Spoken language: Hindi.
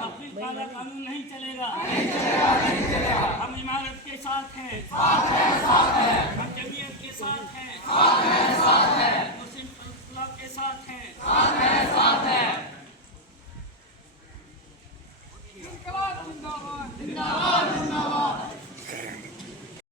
तफरीक वाला कानून नहीं चलेगा। हम इमारत के साथ हैं, हम जमीयत के साथ हैं, मुस्लिम क्लब के साथ हैं। जिंदाबाद जिंदाबाद जिंदाबाद।